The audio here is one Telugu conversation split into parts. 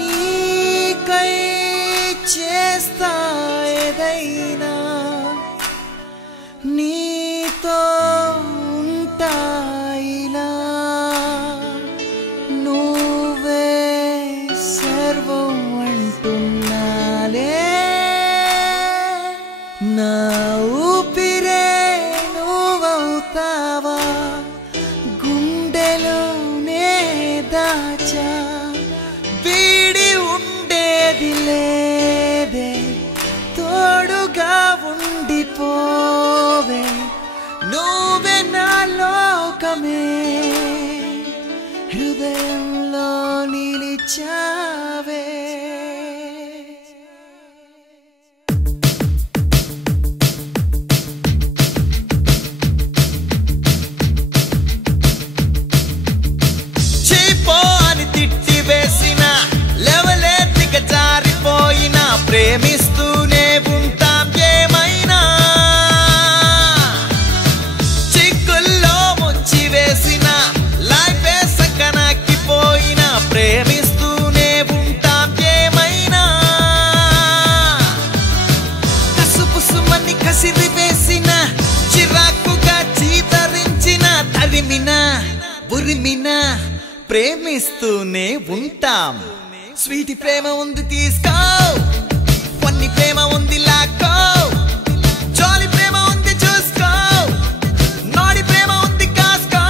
నీకై చేస్తా ఏదైనా నీతో ఉంటా ఇలా నువ్వే సర్వం అంటున్నాలే నా ఊపిరే నువ్వవుతావా గుండెలోనే దాచా వీడి ఉండేది లేదే తోడుగా ఉండిపోవే నువ్వే నా లోకమే హృదయంలో నిలిచావే ప్రేమిస్తూనే ఉంటాం ఏమైనా చిక్కుల్లో ముంచి వేసిన లైఫే సక్కనక్కిపోయినా ప్రేమిస్తూనే ఉంటాం ఏమైనా కసుపుసుమని కసిరి వేసిన చిరాకుగా చీతరించిన తరిమిన ఉరిమిన ప్రేమిస్తూనే ఉంటాం స్వీటి ప్రేమ ఉంది తీసుకో పన్ని ప్రేమ ఉంది లాక్కో జాలి ప్రేమ ఉంది చూసుకో నాడి ప్రేమ ఉంది కాసుకో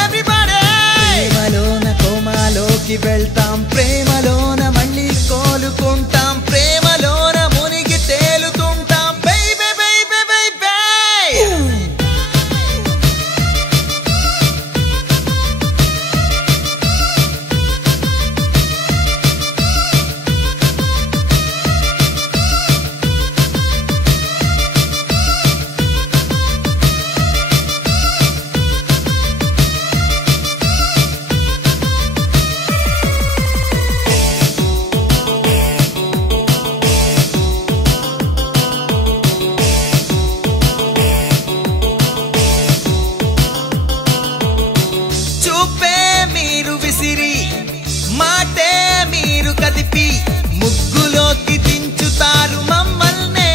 ఎవ్రీబడీ ప్రేమలోన కోమాలోకి వెళ్తాం ప్రేమలోన మళ్ళీ కోలుకుంటాం ప్రేమలోన మునిగి తేలుతుంటాం బేబీ బేబీ బేబీ మాటే మీరు కదిపి ముగ్గులోకి దించుతారు మమ్మల్నే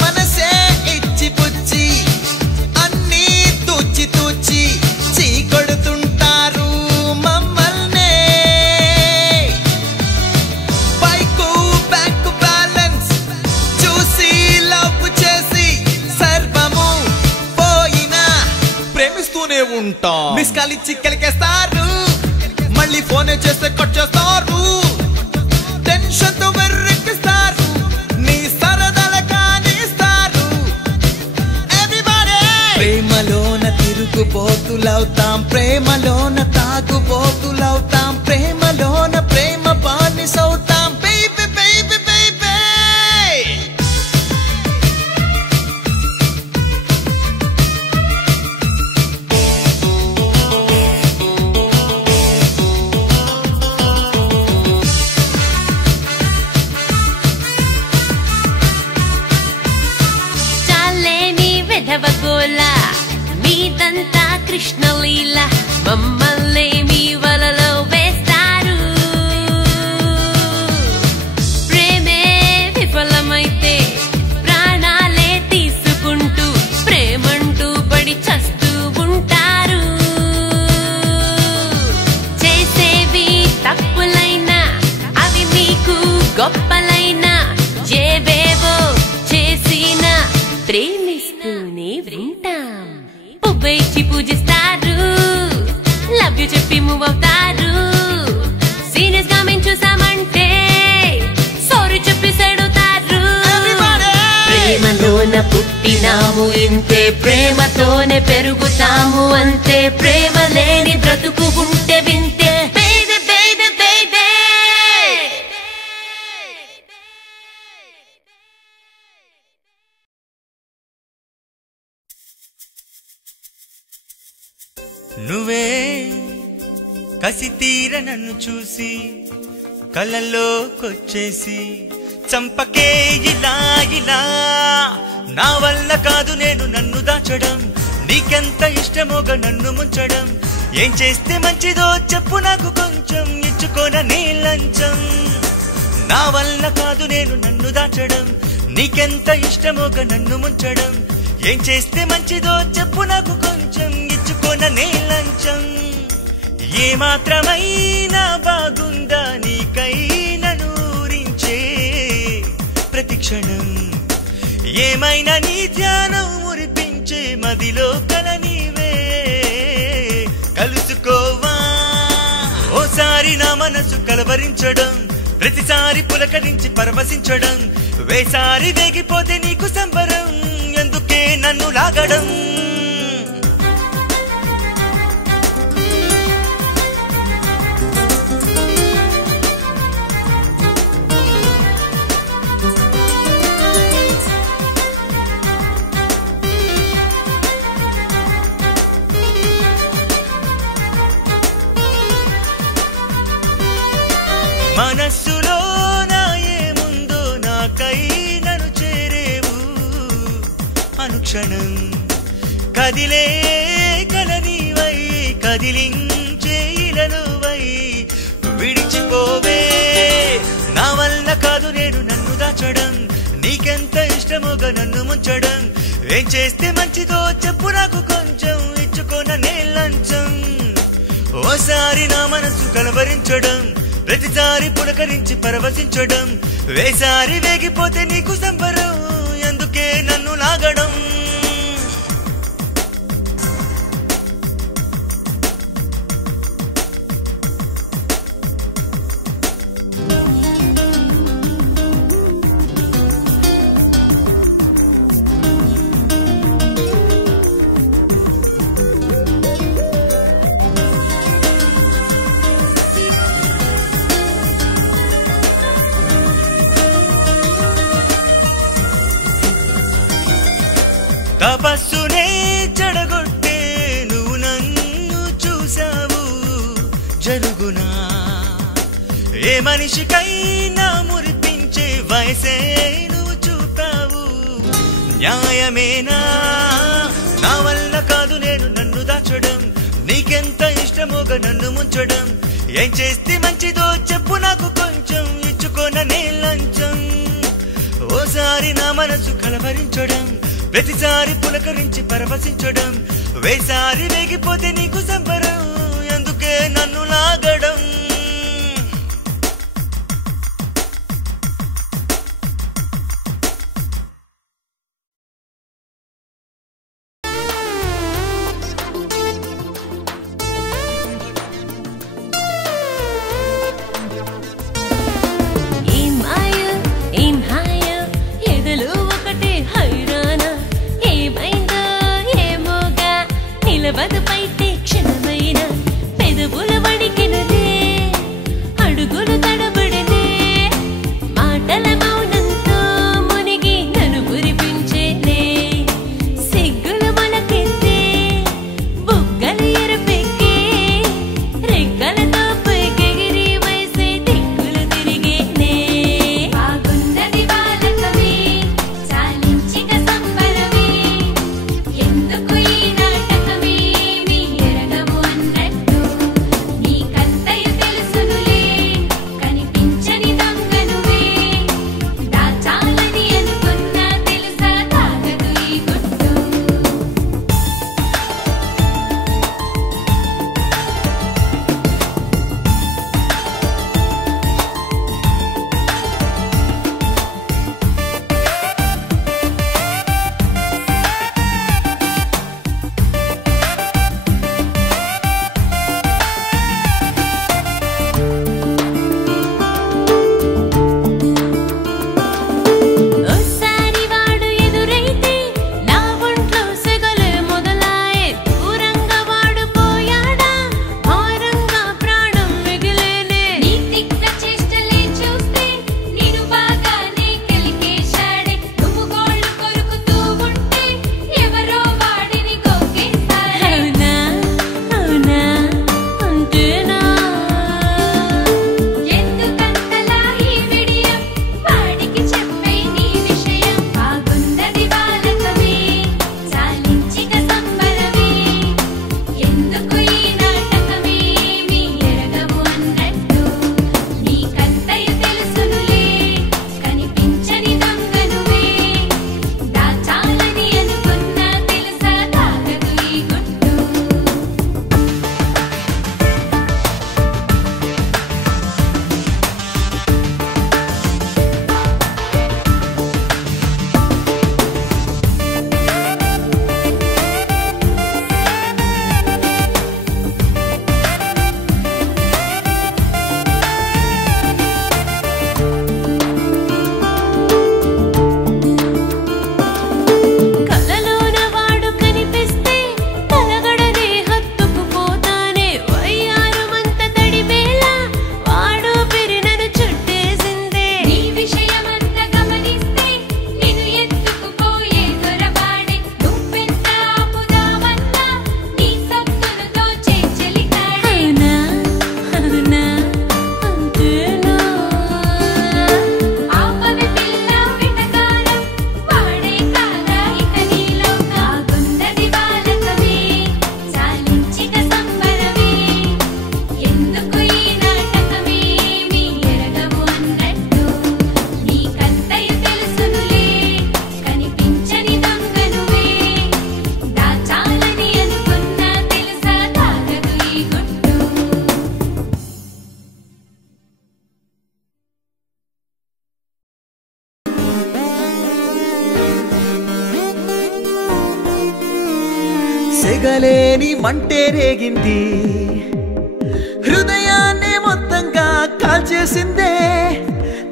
మనసే ఇచ్చి పుచ్చి అన్నీ తూచి తూచి చీకొడుతుంటారు మమ్మల్నే బైకు బ్యాంకు బ్యాలెన్స్ చూసి లవ్ చేసి సర్వము పోయినా ప్రేమిస్తూనే ఉంటా మిస్ కాల్ ఇచ్చి కలికేస్తారు మళ్ళీ ఫోన్ చేస్తే కట్ చేస్తారు టెన్షన్ తో వెర్రెక్కిస్తారు నీ సరదాల కానిస్తారు ఎవ్రీబడీ ప్రేమలోన తిరుగుబోతులవుతాం ప్రేమలోన తాగుబోతులవుతాం ప్రేమలోన ప్రేమ బానిసవుతాం బేబీ బేబీ బేబీ గోల మీదంతా కృష్ణలీల మమ్మల్ని మీ వలలో వేస్తారు ప్రేమే విఫలమైతే ప్రాణాలే తీసుకుంటూ ప్రేమంటూ పడి చస్తూ ఉంటారు చేసేవి తప్పులైనా అవి మీకు గొప్పలైనా ఏవేవో చేసిన ప్రేమిస్తూనే ఉంటాం పువ్వేచి పూజిస్తారు లవ్ యూ చెప్పి మూవ్ అవుతారు సీరియస్ గా మేము చూసామంటే సారీ చెప్పి సెడుతారు ప్రేమలోన పుట్టినాము ఇంతే ప్రేమతోనే పెరుగుతాము అంతే ప్రేమ లేని బ్రతుకు ఉంటే వింతే బేబీ బేబీ బేబీ నువ్వే కసి తీర నన్ను చూసి కళ్ళలోకొచ్చేసి చంపకే ఇలా ఇలా నా వల్ల కాదు నేను నన్ను దాచడం నీకెంత ఇష్టమోగా నన్ను ముంచడం ఏం చేస్తే మంచిదో చెప్పు నాకు కొంచెం ఇచ్చుకోన నీ లంచం నా వల్ల కాదు నేను నన్ను దాచడం నీకెంత ఇష్టమోగా నన్ను ముంచడం ఏం చేస్తే మంచిదో చెప్పు నాకు కొంచెం ఇచ్చుకోన నీ లంచం ఏ మాత్రమైనా బాగుందా నీకై నూరించే ప్రతిక్షణం ఏమైనా నీ ధ్యానం మురిపించే మదిలో కల నీవే కలుసుకోవా ఓసారి నా మనసు కలవరించడం ప్రతిసారి పులకరించి పరవశించడం వేసారి వేగిపోతే నీకు సంబరం ఎందుకే నన్ను లాగడం మనస్సులో నా ఏముందో నాకై నన్ను చేరేవు అనుక్షణం కదిలే కలనీవై కదిలించే ఇలలోవై విడిచిపోవే నా వల్ల కాదు నేను నన్ను దాచడం నీకెంత ఇష్టమోగా నన్ను ముంచడం ఏం చేస్తే మంచిదో చెప్పు నాకు కొంచెం ఇచ్చుకోన నే లంచం ఓసారి నా మనసు కలవరించడం ప్రతిసారి పులకరించి పరవశించడం వేసారి వేగిపోతే నీకు సంబరం ఎందుకే నన్ను లాగడం తపస్సునే చెడగొట్టే నువ్వు నన్ను చూసావు జరుగునా ఏ మనిషికైనా మురిపించే వయసే నువ్వు చూపావు న్యాయమేనా నా వల్ల కాదు నేను నన్ను దాచడం నీకెంత ఇష్టమోగా నన్ను ముంచడం ఏం చేస్తే మంచిదో చెప్పు నాకు కొంచెం ఇచ్చుకోన నే లంచం ఓసారి నా మనసు కలవరించడం ప్రతిసారి పులకరించి పరవశించడం వేసారి వేగిపోతే నీకు సంబరం ఎందుకే నన్ను లాగడం బదుపైతే క్షణమైన పెదవుల వడికెనలే అడుగులు తడబడలే మాటల మౌనంతో మునిగి నన్ను మురిపించేలే సిగ్గులు మొలకెత్తే బుగ్గలు ఎరుపెక్కే రెక్కలతో పైకెగిరి వయసే దిక్కులు తిరిగేనే బాగున్నది బాలకమే చాలించిక సంబరమే ఎందుకు ఈ నాటకమే మీ లేని మంటే రేగింది హృదయాన్ని మొత్తంగా కాల్చేసిందే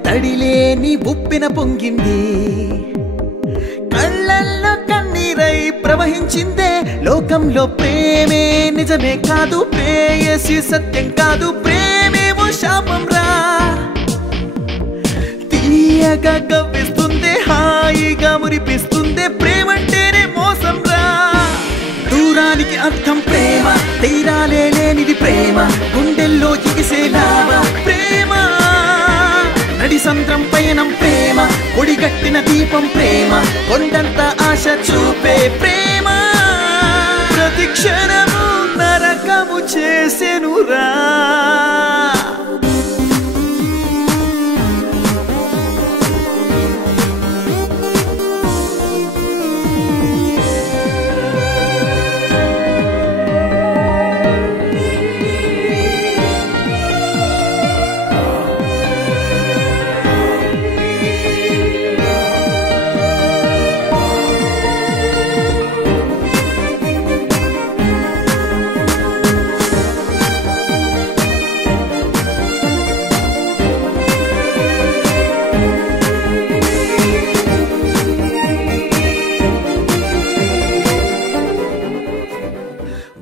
తడిలేని ఉప్పిన పొంగింది కళ్ళల్లో కన్నీరై ప్రవహించిందే లోకంలో ప్రేమే నిజమే కాదు ప్రేయసి సత్యం కాదు ప్రేమేమో శాపం రా తీయగా కవ్విస్తుంది హాయిగా మురిపిస్తుంది ప్రేమంటేనే మోసం రా దూరానికి అర్థం ప్రేమ తీరాలే లేనిది ప్రేమ గుండెల్లో ఎగిసేలావా ప్రేమ నడి సంద్రం పయనం ప్రేమ ఒడిగట్టిన దీపం ప్రేమ కొండంత ఆశ చూపే ప్రేమ ప్రతి క్షణము నరకము చేసెనురా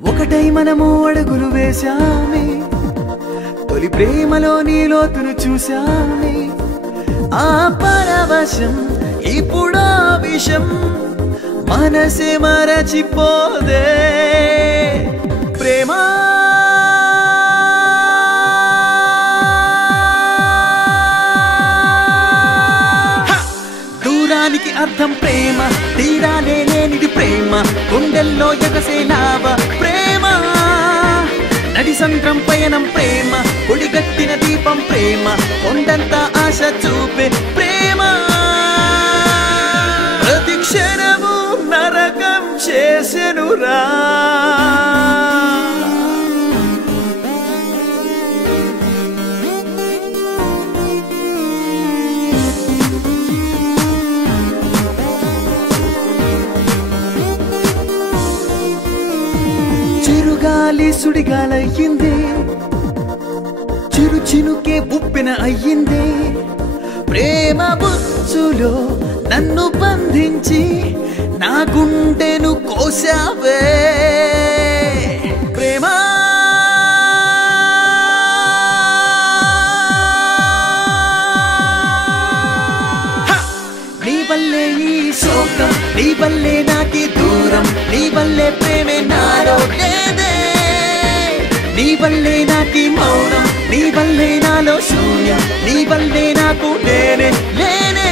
ఒకటై మనము అడుగులు వేశామే తొలి ప్రేమలో నీ లోతును చూశామే ఆ పరవశం ఇప్పుడు విషం మనసే మరచిపోదే ప్రేమ దూరానికి అర్థం ప్రేమ తీరాలే లేనిది ప్రేమ గుండెల్లో ఎగసేలావా ప్రేమ నడి సంద్రం పయనం ప్రేమ ఒడిగట్టిన దీపం ప్రేమ కొండంత ఆశ చూపే ప్రేమ ప్రతి క్షణము నరకం చేసెనురా చిరుగాలి సుడిగాలయ్యిందే చిరు చినుకే ఉప్పెన అయ్యిందే ప్రేమ బుచ్చులో నన్ను బంధించి నా గుండెను కోసావే ప్రేమ నీ వల్లే ఈ శోకం నీ వల్లే నాకి దూరం నీ వల్లే ప్రేమే నాలో లేదే నీ వల్లే నాకి మౌనం నీ వల్లే నాలో శూన్యం నీ వల్లే నాకు నేనే లేనే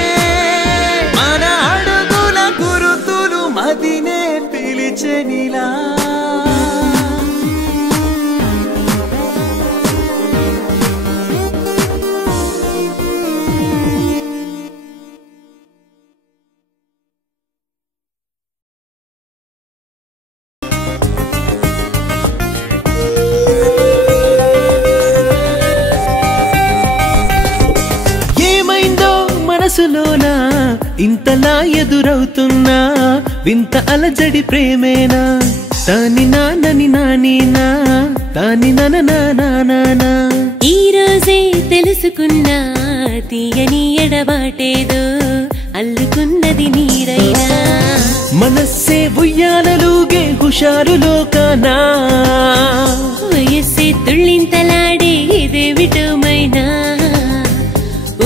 మన అడుగుల గురుతులు మదినే పిలిచెనిలా మనసులోనా ఇంతలా ఎదురవుతున్నా వింత అలజడి ప్రేమేనా తాని నానని నానీనా తాని నననా ఈ రోజే తెలుసుకున్నా తీయని ఎడబాటేదో అల్లుకున్నది నీరైనా మనస్సే ఉయ్యాలలుగే హుషారులోకానా వయస్సే తుళ్ళింతలాడే ఇదేమిటోమైనా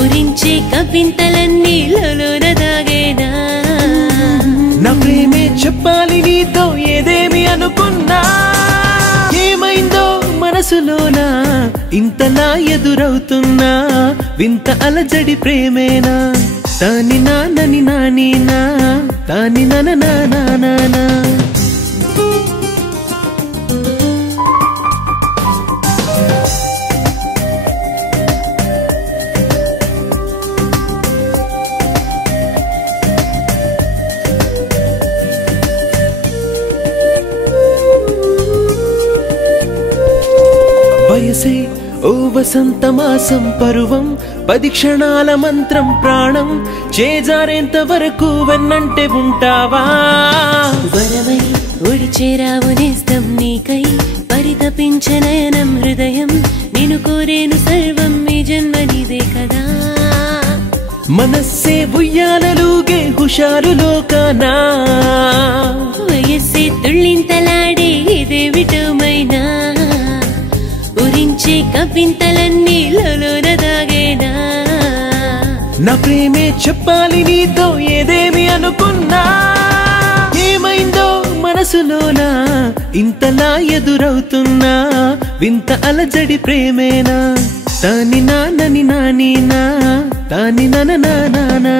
ఉరించే కవింతలన్నీ లోన దాగేనా నా ప్రేమే చెప్పాలి నీతో ఏదేమి అనుకున్నా ఏమైందో మనసులోనా ఇంతలా ఎదురవుతున్నా వింత అలజడి ప్రేమేనా తాని నానని నానీనా తాని నననా వయసే ఓ వసంత మాసం పరువం 10 క్షణాల మంత్రం ప్రాణం చేజారేంత వరకు వెన్నంటే ఉంటావా వరవై ఒడి చేరావు నేస్తం నీకై పరితపించనయనం హృదయం నిన్ను కోరేను సర్వం ఈ జన్మ నీదే కదా మనస్సే ఉయ్యాలలుగే హుషారు లోకానా వయస్సే తుళ్ళింతలాడే ఇదేమిటోమైనా ఉరించే కవ్వింతలన్నీ లోన దాగేనా నా ప్రేమే చెప్పాలి నీతో ఏదేమి అనుకున్నా ఏమైందో మనసులోనా ఇంతలా ఎదురవుతున్నా వింత అలజడి ప్రేమేనా తాని నానని నానీనా తాని నన నానా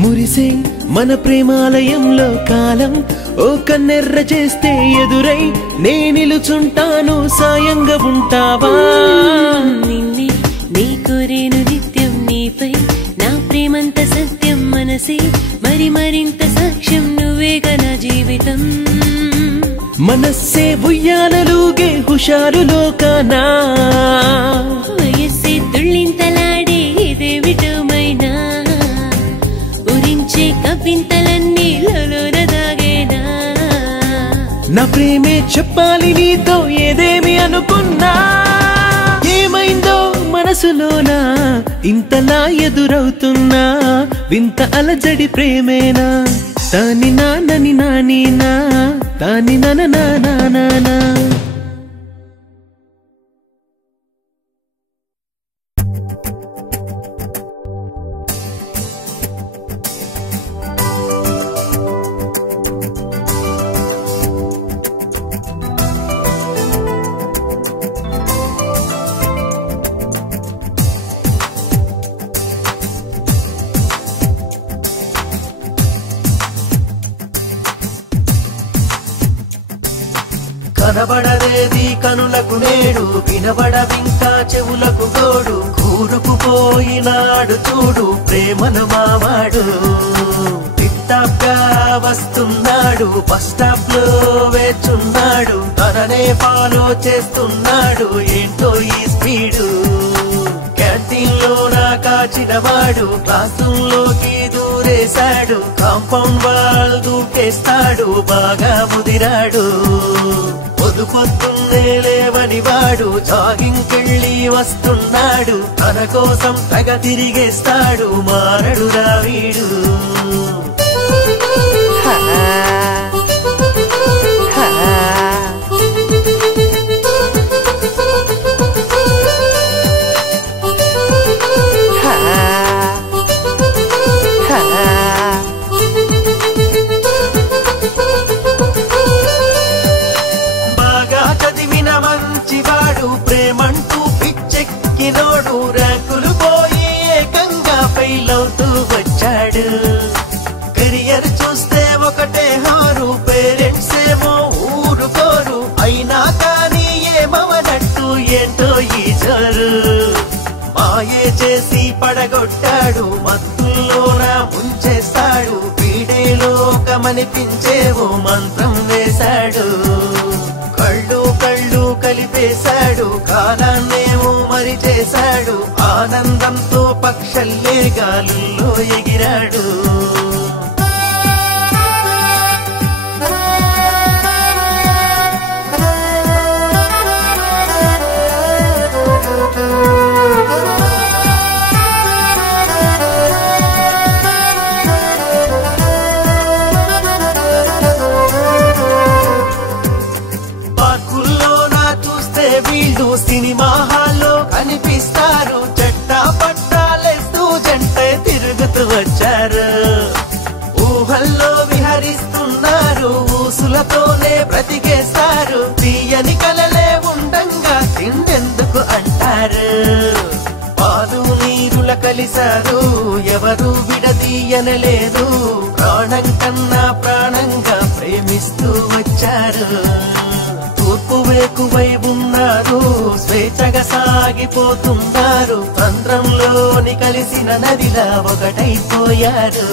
మురిసే మన ప్రేమాలయంలో కాలం ఓ కన్నెర్ర చేస్తే ఎదురై నే నిలుచుంటాను సాయంగా ఉంటావా నిన్నే నీ కోరేను నిత్యం నీపై నా ప్రేమంత సత్యం మనసే మరింత సాక్ష్యం నువ్వేగా నా జీవితం మనస్సే ఉయ్యాలలుగే హుషారు లోకానా వయస్సే తుళ్ళింతలాడే ఇదేమిటోమైనా ఉరించే కవ్వింతలన్నీ లోన దాగేనా నా ప్రేమే చెప్పాలి నీతో ఏదేమి అనుకున్నా ఏమైందో మనసులోనా ఇంతలా ఎదురవుతున్నా వింత అలజడి ప్రేమేనా తాని నానని నానీనా తాని నన నానా కనబడదేది కనులకు నేడు వినబడవింకా చెవులకు గోడు కూరుకుపోయినాడు చూడు ప్రేమను మావాడు టిప్టాప్గా వస్తున్నాడు బస్ స్టాప్ లో వేచున్నాడు తననే ఫాలో చేస్తున్నాడు ఏంటో ఈ స్పీడు క్యాంటీన్ లో నా కాచినవాడు క్లాస్ రూమ్ లోకి దూరేశాడు కాంపౌండ్ వాల్ దూకేస్తాడు బాగా ముదిరాడు పొద్దున్నే లేవని వాడు జాగింగ్ కెళ్ళి వస్తున్నాడు తన కోసం తెగ తిరిగేస్తాడు మారడు వీడు ప్రేమంటూ పిచ్చెక్కినోడు ర్యాంకులు పోయి ఏకంగా ఫెయిల్ అవుతూ వచ్చాడు కెరియర్ చూస్తే ఒకటే హారు పేరెంట్స్ ఏమో ఊరుకోరు అయినా కానీ ఏమవనట్టు ఏంటో ఈ జరు మాయే చేసి పడగొట్టాడు మత్తుల్లోన ముంచేస్తాడు వీడే లోకమనిపించేవో మంత్రం వేశాడు కళ్ళు కలిపేశాడు కాలాన్నేమో మరి చేశాడు ఆనందంతో పక్షల్లే గాలుల్లో ఎగిరాడు వీళ్ళు సినిమా హాల్లో కనిపిస్తారు చట్టా పట్టాలేస్తూ జంటే తిరుగుతూ వచ్చారు ఊహల్లో విహరిస్తున్నారు ఊసులతోనే బ్రతికేస్తారు తీయని కలలే ఉండంగా తిండెందుకు అంటారు పాలు నీరుల కలిశారు ఎవరు విడదీయనలేదు ప్రాణం కన్నా ప్రాణంగా ప్రేమిస్తూ వచ్చారు తూర్పు వేకువై ఉన్నారు, స్వేచ్ఛగా సాగిపోతున్నారు, తంత్రంలోని కలిసిన నదిలా ఒకటైపోయారు.